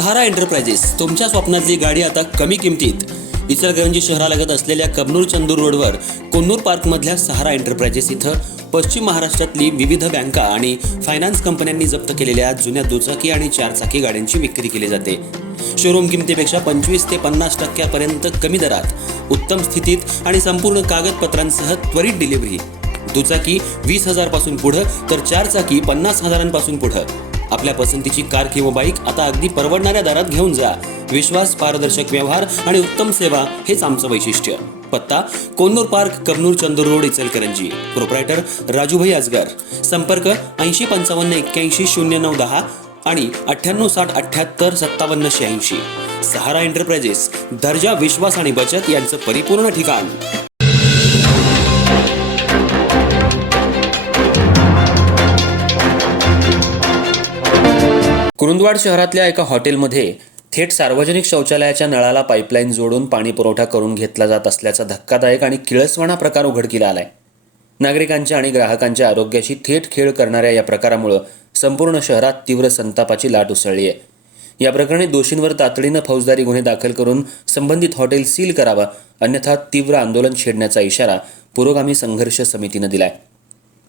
सहारा enterprises तुमच्या स्वप्नातली गाडी आता कमी किमतीत। इचलकरंजी शहरालगत असलेल्या कबनूर चंदूर रोडवर कोन्नूर पार्कमधल्या सहारा एंटरप्राइजेस इथं पश्चिम महाराष्ट्रातली विविध बँका आणि फायनान्स कंपन्यांनी जप्त केलेल्या जुन्या दुचाकी आणि चारचाकी गाड्यांची विक्री केली जाते। शोरूम किमतीपेक्षा 25 ते 50% कमी दरात उत्तम स्थितीत आणि संपूर्ण कागदपत्रांसह त्वरित डिलिव्हरी। दुचाकी 20,000 पासून पुढे तर चारचाकी 50,000 पासून पुढे। आपल्या पसंतीची कार किंवा बाईक आता अगदी परवडणाऱ्या दरात घेऊन जा। विश्वास, पारदर्शक व्यवहार आणि उत्तम सेवा हेच आमचं वैशिष्ट्य। पत्ता Konnur park, Kabnur Chandur road, Ichalkaranji. Proprietor Rajubhai Ajgar. संपर्क 8055810910 आणि 9860785786। सहारा एंटरप्राइजेस, दर्जा, विश्वास आणि बचत यांचं परिपूर्ण ठिकाण। कुरुंदवाड शहरातल्या एका हॉटेलमध्ये थेट सार्वजनिक शौचालयाच्या नळाला पाईपलाईन जोडून पाणी पुरवठा करून घेतला जात असल्याचा धक्कादायक आणि किळसवाणा प्रकार उघडकीला आलाय। नागरिकांच्या आणि ग्राहकांच्या आरोग्याशी थेट खेळ करणाऱ्या या प्रकारामुळे संपूर्ण शहरात तीव्र संतापाची लाट उसळली आहे। या प्रकरणी दोषींवर तातडीनं फौजदारी गुन्हे दाखल करून संबंधित हॉटेल सील करावा, अन्यथा तीव्र आंदोलन छेडण्याचा इशारा पुरोगामी संघर्ष समितीनं दिलाय।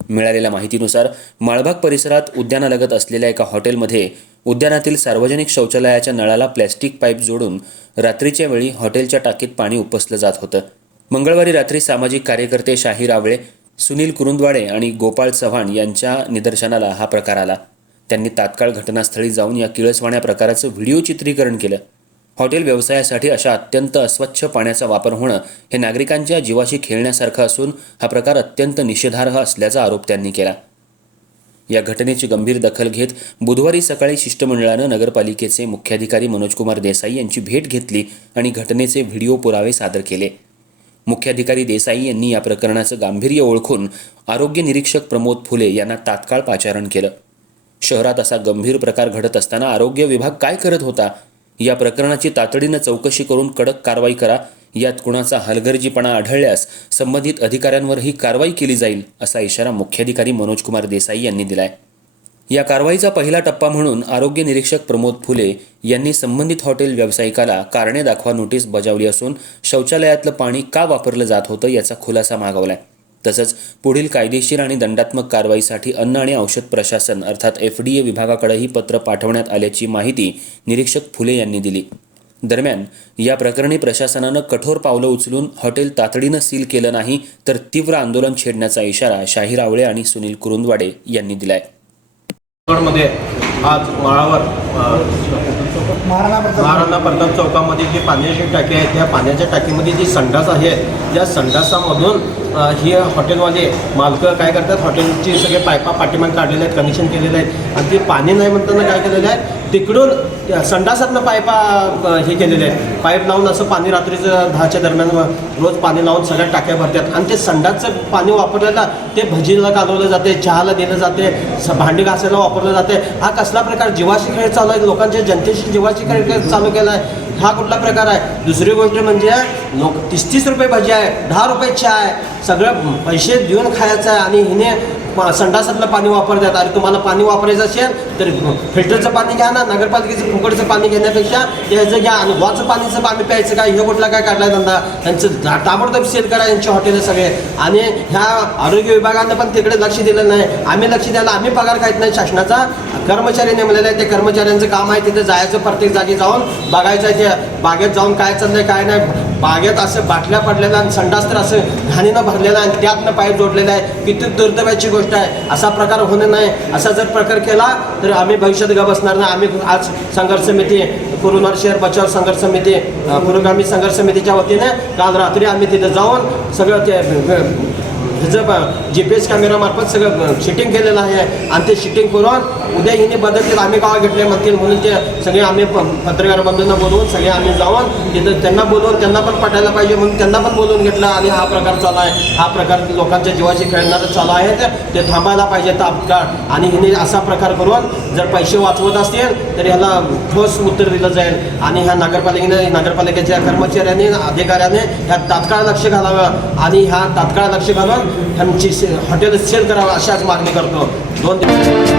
मिळालेल्या माहितीनुसार माळबाग परिसरात उद्यानालगत असलेल्या एका हॉटेलमध्ये उद्यानातील सार्वजनिक शौचालयाच्या नळाला प्लॅस्टिक पाईप जोडून रात्रीच्या वेळी हॉटेलच्या टाकीत पाणी उपसलं जात होतं। मंगळवारी रात्री सामाजिक कार्यकर्ते शाहीर आवळे, सुनील कुरुंदवाडे आणि गोपाळ चव्हाण यांच्या निदर्शनाला हा प्रकार आला। त्यांनी तात्काळ घटनास्थळी जाऊन या किळसवाण्या प्रकाराचं व्हिडिओ चित्रीकरण केलं। हॉटेल व्यवसायासाठी अशा अत्यंत अस्वच्छ पाण्याचा वापर होणं हे नागरिकांच्या जीवाशी खेळण्यासारखं असून हा प्रकार अत्यंत निषेधार्ह असल्याचा आरोप त्यांनी केला। या घटनेची गंभीर दखल घेत बुधवारी सकाळी शिष्टमंडळानं नगरपालिकेचे मुख्याधिकारी मनोजकुमार देसाई यांची भेट घेतली आणि घटनेचे व्हिडिओ पुरावे सादर केले। मुख्याधिकारी देसाई यांनी या प्रकरणाचं गांभीर्य ओळखून आरोग्य निरीक्षक प्रमोद फुले यांना तात्काळ पाचारण केलं। शहरात असा गंभीर प्रकार घडत असताना आरोग्य विभाग काय करत होता? या प्रकरणाची तातडीनं चौकशी करून कडक कारवाई करा। यात कुणाचा हलगर्जीपणा आढळल्यास संबंधित अधिकाऱ्यांवरही कारवाई केली जाईल, असा इशारा मुख्याधिकारी मनोजकुमार देसाई यांनी दिलाय। या कारवाईचा पहिला टप्पा म्हणून आरोग्य निरीक्षक प्रमोद फुले यांनी संबंधित हॉटेल व्यावसायिकाला कारणे दाखवा नोटीस बजावली असून शौचालयातलं पाणी का वापरलं जात होतं याचा खुलासा मागवलाय। तसंच पुढील कायदेशीर आणि दंडात्मक कारवाईसाठी अन्न आणि औषध प्रशासन अर्थात FDA विभागाकडेही पत्र पाठवण्यात आल्याची माहिती निरीक्षक फुले यांनी दिली। दरम्यान या प्रकरणी प्रशासनानं कठोर पावलं उचलून हॉटेल तातडीनं सील केलं नाही तर तीव्र आंदोलन छेडण्याचा इशारा शाहीर आवळे आणि सुनील कुरुंदवाडे यांनी दिलाय। मध्ये आज माळावर महाराणा प्रताप चौकामध्ये जी पाण्याची टाकी आहे त्या पाण्याच्या टाकीमध्ये जी संडास आहे या संडासामधून ही हॉटेलवाले मालकं काय करतात, हॉटेलची सगळे पायपा पाठीमागे काढलेले आहेत, कनेक्शन केलेले आहेत आणि ते पाणी नाही म्हणताना काय केलेलं आहे, तिकडून संडासातनं पायपा हे केलेले आहेत, पाईप लावून असं पाणी रात्रीचं 10च्या दरम्यान रोज पाणी लावून सगळ्या टाक्या भरतात आणि ते संडासचं पाणी वापरलेलं ते भजीला कालवलं जाते, चहाला दिलं जाते, भांडी घासायला वापरलं जाते। हा कसला प्रकार? जीवाशी खेळ चालू आहे, लोकांच्या जनतेशी जीवाशी खेळ चालू केला आहे। हा कुठला प्रकार आहे? दुसरी गोष्ट म्हणजे लोक 30-30 रुपये भजी आहे, 10 रुपये चहा आहे, सगळं पैसे देऊन खायचं आहे आणि हिने संडासातलं पाणी वापरतात। अरे तुम्हाला पाणी वापरायचं असेल तर फिल्टरचं पाणी घ्या ना, नगरपालिकेचं फुकटचं पाणी घेण्यापेक्षा ह्याचं घ्या आणि वाचं पाणीचं पाणी प्यायचं काय? हे कुठला काय काढलाय धंदा? त्यांचं ताबडतोब सेल करा यांचे हॉटेल सगळे। आणि ह्या आरोग्य विभागानं पण तिकडे लक्ष दिलं नाही। आम्ही लक्ष द्यायला आम्ही पगार खात नाही, शासनाचा कर्मचारी नेमलेला आहे, ते कर्मचाऱ्यांचं काम आहे तिथे जायचं, प्रत्येक जागी जाऊन बघायचं आहे, त्या बागेत जाऊन काय चाललंय काय नाही। बागेत असं बाटल्या पडलेल्या आणि संडास तर असं घाणीनं भरलेला आणि त्यातनं पाईप जोडलेला आहे, किती दुर्दैवाची गोष्ट आहे। असा प्रकार होणे नाही। असा जर प्रकार केला तर आम्ही भविष्यात ग बसणार नाही। आम्ही आज संघर्ष समिती, कुरुंदवाड शहर बचाव संघर्ष समिती, पुरोगामी संघर्ष समितीच्या वतीने काल रात्री आम्ही तिथे जाऊन सगळं ते GPS कॅमेरामार्फत सगळं शिटिंग केलेलं आहे आणि ते शिटिंग करून उद्या हिने बदलतील, आम्ही गावा घेतले म्हणतील म्हणून ते सगळे आम्ही पत्रकार बंधूंना बोलवून सगळे आम्ही जाऊन तिथं त्यांना बोलवून त्यांना पण पटायला पाहिजे म्हणून त्यांना पण बोलवून घेतलं आणि हा प्रकार चालू आहे। हा प्रकार लोकांच्या जीवाशी खेळणारं चालू आहे, ते थांबायला पाहिजे तात्काळ। आणि हिने असा प्रकार करून जर पैसे वाचवत असतील तर ह्याला ठोस उत्तर दिलं जाईल आणि ह्या नगरपालिकेच्या कर्मचाऱ्यांनी, अधिकाऱ्याने ह्या तात्काळ लक्ष घालावं आणि ह्या तात्काळ लक्ष घालून त्यांची हॉटेल सेल करावं अशी आज मागणी करतो। 2 दिवस